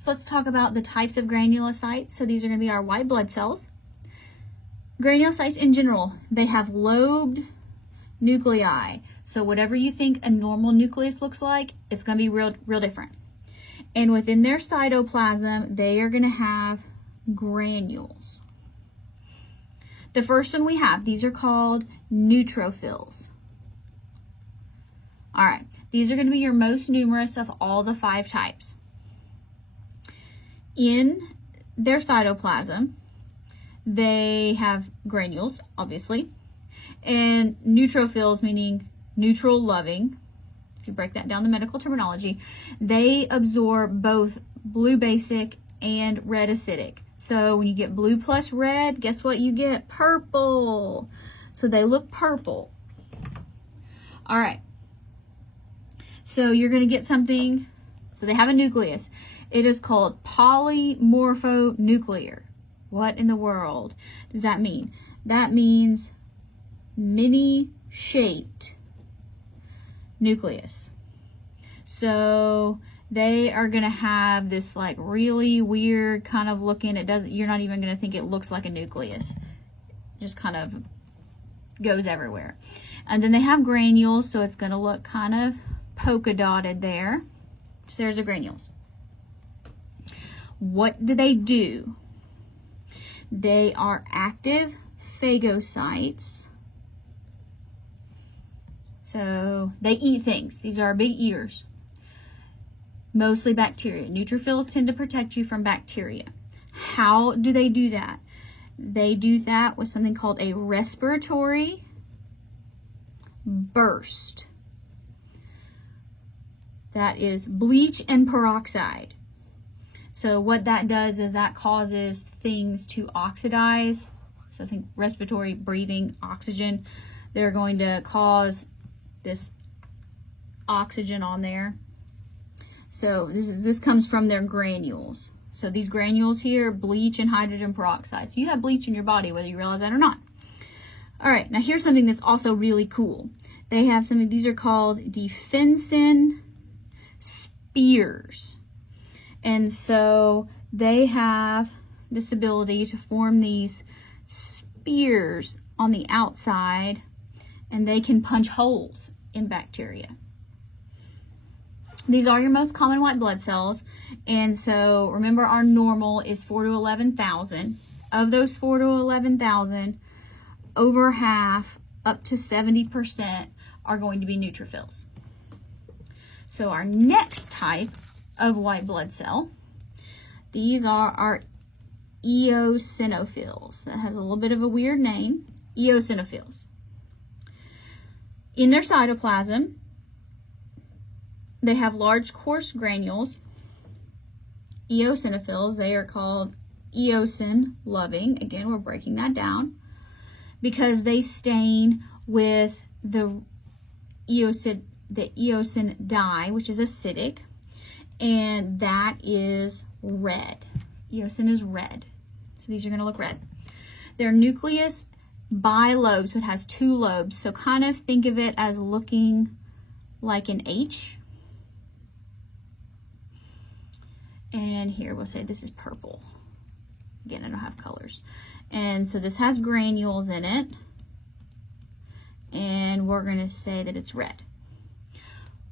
So let's talk about the types of granulocytes. So these are going to be our white blood cells. Granulocytes in general, they have lobed nuclei. So whatever you think a normal nucleus looks like, it's going to be real different. And within their cytoplasm, they are going to have granules. The first one we have, these are called neutrophils. All right, these are going to be your most numerous of all the 5 types. In their cytoplasm, they have granules, obviously, and neutrophils, meaning neutral loving. If you break that down, the medical terminology, they absorb both blue basic and red acidic. So when you get blue plus red, guess what you get? Purple. So they look purple. All right. So you're going to get something, so they have a nucleus. It is called polymorphonuclear. What in the world does that mean? That means mini-shaped nucleus. So they are going to have this like really weird kind of looking, you're not even going to think it looks like a nucleus. Just kind of goes everywhere. And then they have granules, so it's going to look kind of polka dotted there. So there's the granules. What do? They are active phagocytes. So they eat things. These are big eaters. Mostly bacteria. Neutrophils tend to protect you from bacteria. How do they do that? They do that with something called a respiratory burst. That is bleach and peroxide. So what that does is that causes things to oxidize. So I think respiratory, breathing, oxygen. They're going to cause this oxygen on there. So this comes from their granules. So these granules here, bleach and hydrogen peroxide. So you have bleach in your body, whether you realize that or not. All right, now here's something that's also really cool. They have something, these are called defensin spears. And so they have this ability to form these spears on the outside, and they can punch holes in bacteria. These are your most common white blood cells, and so remember our normal is 4 to 11,000. Of those 4 to 11,000, over half, up to 70%, are going to be neutrophils. So our next type of white blood cell, these are our eosinophils. That has a little bit of a weird name, eosinophils. In their cytoplasm, they have large coarse granules. Eosinophils, they are called eosin loving. Again, we're breaking that down because they stain with the eosin dye, which is acidic, and that is red. Eosin is red. So these are going to look red. Their nucleus bilobed, so it has 2 lobes. So kind of think of it as looking like an H. And here we'll say this is purple. Again, I don't have colors. And so this has granules in it. And we're going to say that it's red.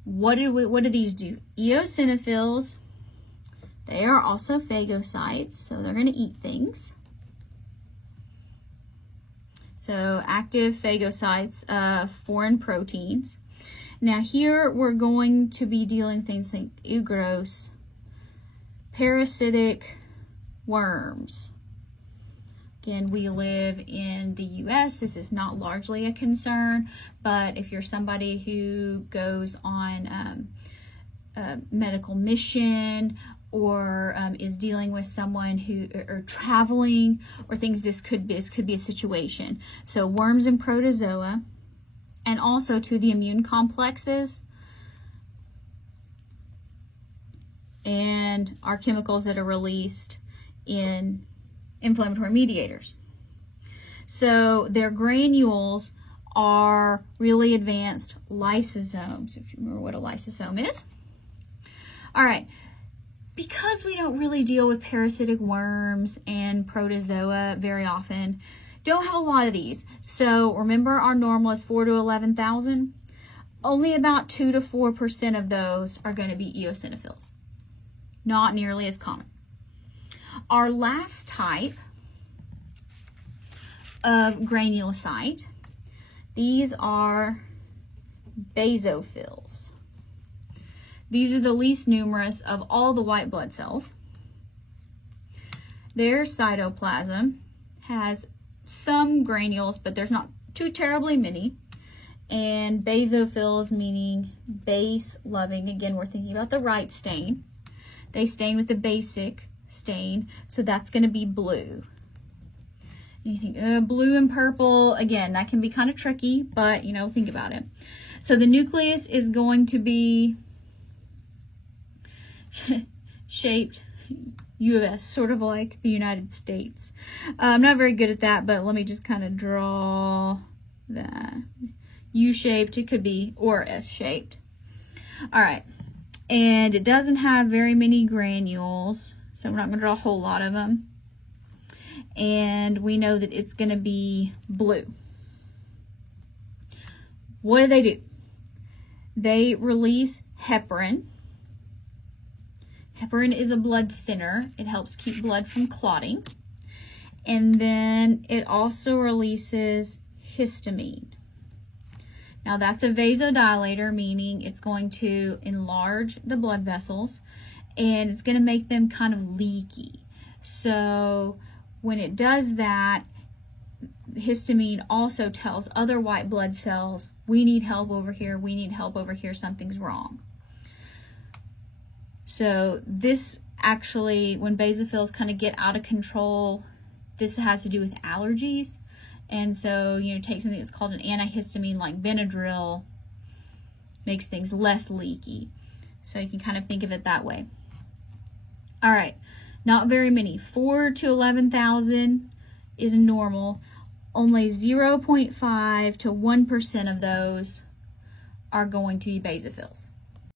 What do these do? Eosinophils, they are also phagocytes, so they're going to eat things. So active phagocytes of foreign proteins. Now here we're going to be dealing things like, ew, gross, parasitic worms. Again, we live in the U.S. This is not largely a concern, but if you're somebody who goes on a medical mission or is dealing with someone who or traveling or things, this could be a situation. So worms and protozoa, and also to the immune complexes and our chemicals that are released in inflammatory mediators. So their granules are really advanced lysosomes, if you remember what a lysosome is. All right, because we don't really deal with parasitic worms and protozoa very often, don't have a lot of these. So remember, our normal is 4 to 11,000. Only about 2 to 4% of those are going to be eosinophils. Not nearly as common. Our last type of granulocyte, these are basophils. These are the least numerous of all the white blood cells. Their cytoplasm has some granules, but there's not too terribly many. And basophils meaning base-loving. Again, we're thinking about the right stain. They stain with the basic stain, so that's going to be blue. And you think, blue and purple, again, that can be kind of tricky, but, you know, think about it. So the nucleus is going to be shaped U.S., sort of like the United States. I'm not very good at that, but let me just kind of draw that. U-shaped, it could be, or S-shaped. All right, and it doesn't have very many granules, so we're not going to draw a whole lot of them. And we know that it's going to be blue. What do? They release heparin. Heparin is a blood thinner. It helps keep blood from clotting. And then it also releases histamine. Now that's a vasodilator, meaning it's going to enlarge the blood vessels and it's going to make them kind of leaky. So when it does that, histamine also tells other white blood cells, we need help over here, we need help over here, something's wrong. So this actually, when basophils kind of get out of control, this has to do with allergies. And so, you know, take something that's called an antihistamine like Benadryl, makes things less leaky. So you can kind of think of it that way. All right, not very many. 4 to 11,000 is normal. Only 0.5 to 1% of those are going to be basophils.